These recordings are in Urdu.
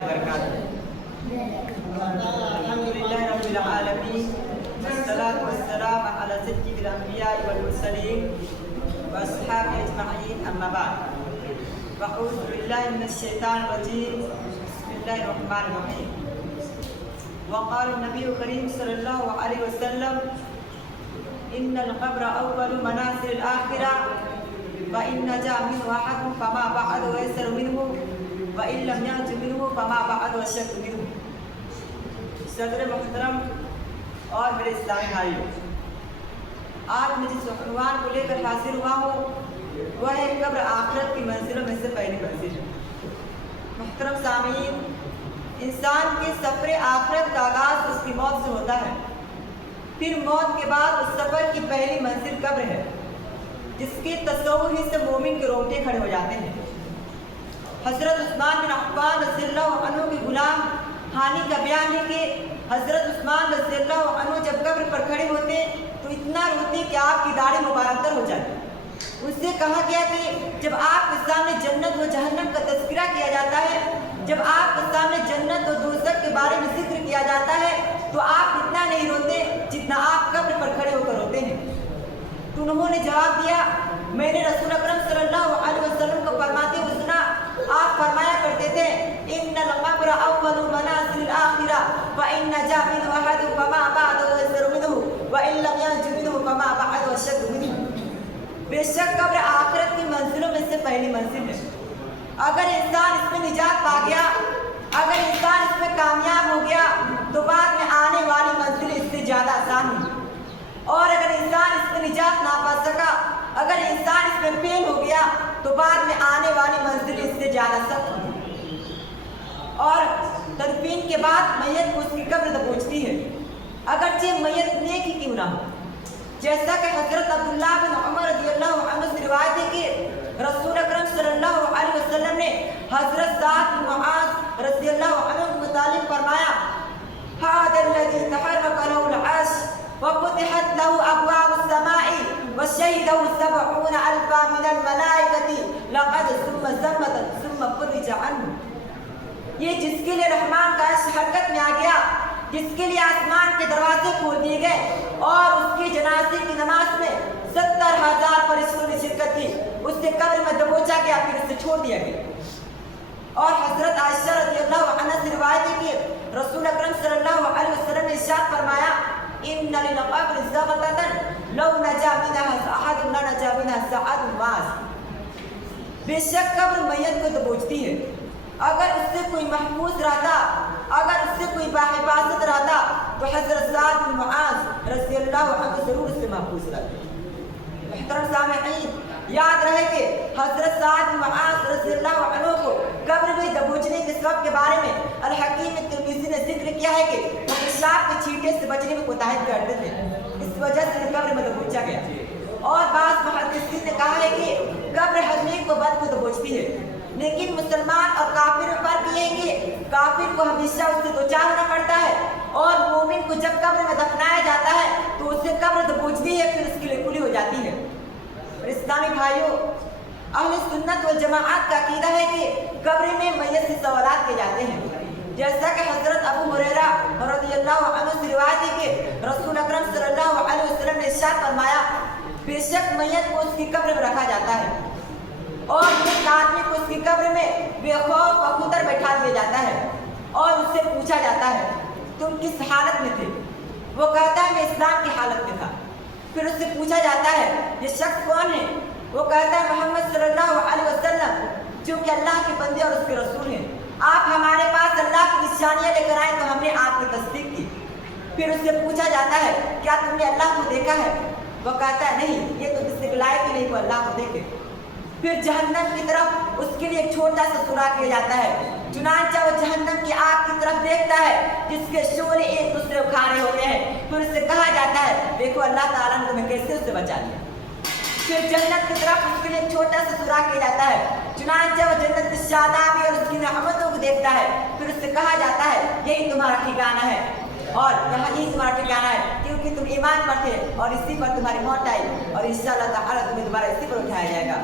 الحمدللہ رب العالمین والصلاة والسلام علی سید الانبیاء والمرسلین واصحابہ اجمعین اما بعد فاعوذ باللہ من الشیطان الرجیم بسم اللہ الرحمن الرحیم وقال النبی کریم صلی اللہ علیہ وسلم ان القبر اول منازل الآخرہ وإن نجا منه أحد فما بعد ويسر منه وإن لم ينج منه فما بعد وشك منه. صدر محترم اور میرے اسلامی بھائیوں، آج میں جس عنوان کو لے کر حاضر ہوا ہوں وہ ہے قبر آخرت کی منزلوں میں سے پہلی منزل. محترم سامعین، انسان کے سفر آخرت کا آغاز اس کی موت سے ہوتا ہے. پھر موت کے بعد اس سفر کی پہلی منزل قبر ہے، جس کے تصور ہی سے مومن کے رونگٹے کھڑے ہو جاتے ہیں. حضرت عثمان بن عفان رضی اللہ عنہ کے غلام ہانی کا بیان ہے کہ حضرت عثمان رضی اللہ عنہ جب قبر پر کھڑے ہوتے تو اتنا روتے کہ آپ کی داڑھی مبارک تر ہو جاتی. ان سے کہا گیا کہ جب آپ کے سامنے جنت و جہنم کا تذکرہ کیا جاتا ہے، جب آپ کے سامنے جنت و دوزخ کے بارے میں ذکر کیا جاتا ہے تو آپ اتنا نہیں روتے جتنا آپ قبر پر کھڑے ہو کر روتے ہیں. تو انہوں نے جواب دیا، میں نے رسول اکرم صلی اللہ علیہ وسلم کو فرماتے ہوئے سنا، آپ فرمایا کرتے تھے ان القبر اول منازل الآخرہ وان نجا منه احد فما بعد ويسر منه وان لم ينج منه فما بعد وشك منه. بے شک قبر آخرت کی منزلوں میں سے پہلی منزل ہے. اگر انسان اس میں نجات پا گیا، اگر انسان اس میں کامیاب ہو گیا تو بعد میں آنے والی منزل اس سے زیادہ آسان ہوگی. اور اگر انسان اس میں نجات نہ پا سکا، اگر انسان اس میں فیل ہو گیا تو بعد میں آنے والی منزل اس سے زیادہ سخت ہوگی. اور تدفین کے بعد میت کو اس کی قبر دبوچتی ہے، اگرچہ میت نیک ہی کیوں نہ ہو. جیسا کہ حضرت عبداللہ بن عمر رضی اللہ عنہ سے روایت ہے کہ رسول اکرم صلی اللہ علیہ وسلم نے حضرت سعد بن معاذ رضی اللہ عنہ کے متعلق فرمایا، هذا الذي تحرك له العرش وفتحت له ابواب السماء وشهده 70,000 من الملائكة لقد ثم زمت ثم فرج عنه. یہ جس کے لیے رحمان کا عرش حرکت میں آ گیا، جس کے لیے آسمان کے دروازے کھول دیے گئے اور اس کی جنازے کی نماز میں 70,000 فرشتوں نے شرکت کی، اس سے قبر میں دبوچا گیا، پھر اسے چھوڑ دیا گیا. اور حضرت عائشہ رضی اللہ عنہ سے روایت ہے کہ رسول اکرم صلی اللہ علیہ وسلم نے ارشاد فرمایا، ان للقبر زغطة لو نجا منها احد لنجا منها سعد معاذ. بے شک قبر میت کو دبوچتی ہے. اگر اس سے کوئی محفوظ رہتا، اگر اس سے کوئی باحفاظت رہتا تو حضرت سعد بن معاذ رضی اللہ عنہ ضرور اس سے محفوظ رہتے. محترم سامعین، یاد رہے کہ حضرت سعد بن معاذ رضی اللہ عنہ کو قبر میں دبوچنے کے سبب کے بارے میں الحکیم ترمذی نے ذکر کیا ہے کہ وہ پیشاب کے چھینٹے سے بچنے میں کوتاہی کرتے تھے، اس وجہ سے قبر میں دبوچا گیا. اور بعض محدثین نے کہا ہے کہ قبر ہر نیک و بد کو دبوچتی ہے، لیکن مسلمان اور کافر میں فرق یہ ہے کہ کافر کو ہمیشہ اس سے دوچار ہونا پڑتا ہے اور مومن کو جب قبر میں دفنایا جاتا ہے تو اسے قبر دبوچتی ہے، پھر اس کے لیے کھلی ہو جاتی ہے. اسلامی بھائیوں، اہل سنت والجماعت کا عقیدہ ہے کہ قبر میں میت سے سوالات کیے جاتے ہیں. جیسا کہ حضرت ابو ہریرہ رضی اللہ عنہ سے روایت ہے کہ رسول اکرم صلی اللہ علیہ وسلم نے ارشاد فرمایا، بے شک میت کو اس کی قبر میں رکھا جاتا ہے اور ایک آدمی کو اس کی قبر میں بے خوف و خطر بیٹھا دیا جاتا ہے اور اس سے پوچھا جاتا ہے تم کس حالت میں تھے؟ وہ کہتا ہے میں اسلام کی حالت میں تھا. پھر اس سے پوچھا جاتا ہے یہ شخص کون ہے؟ وہ کہتا ہے محمد صلی اللہ علیہ وسلم، جو کہ اللہ کے بندے اور اس کے رسول ہیں. آپ ہمارے پاس اللہ کی نشانیاں لے کر آئے تو ہم نے آپ کی تصدیق کی. پھر اس سے پوچھا جاتا ہے کیا تم نے اللہ کو دیکھا ہے؟ وہ کہتا ہے نہیں، یہ تو کسی کے لائق ہی نہیں وہ اللہ کو دیکھے. پھر جہنم کی طرف اس کے لیے ایک چھوٹا سا سوراخ کیا جاتا ہے، چنانچہ وہ جہنم کی آگ کی طرف دیکھتا ہے جس کے شعلے ایک دوسرے کو کھا رہے ہوتے ہیں. پھر اس سے کہا جاتا ہے دیکھو اللہ تعالیٰ نے تمہیں کیسے اس سے بچا لیا. پھر جنت کی طرف اس کے لیے ایک چھوٹا سا سوراخ کیا جاتا ہے، چنانچہ وہ جنت کی شادابی اور اس کی نعمتوں کو دیکھتا ہے. پھر اس سے کہا جاتا ہے یہی تمہارا ٹھکانہ ہے اور یہاں یہی تمہارا ٹھکانہ ہے، کیونکہ تم ایمان پر تھے اور اسی پر تمہاری موت آئی اور انشاءاللہ تعالیٰ تمہیں دوبارہ اسی پر اٹھایا جائے گا.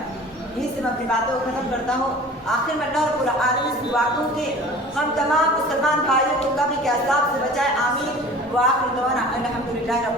یہیں سے میں اپنی باتوں کو ختم کرتا ہوں. آخر میں اللہ رب العالمین سے دعا کروں کہ ہم تمام مسلمان بھائیوں کو قبر کے عذاب سے بچائے. آمین. وآخر دعوانا الحمدللہ رب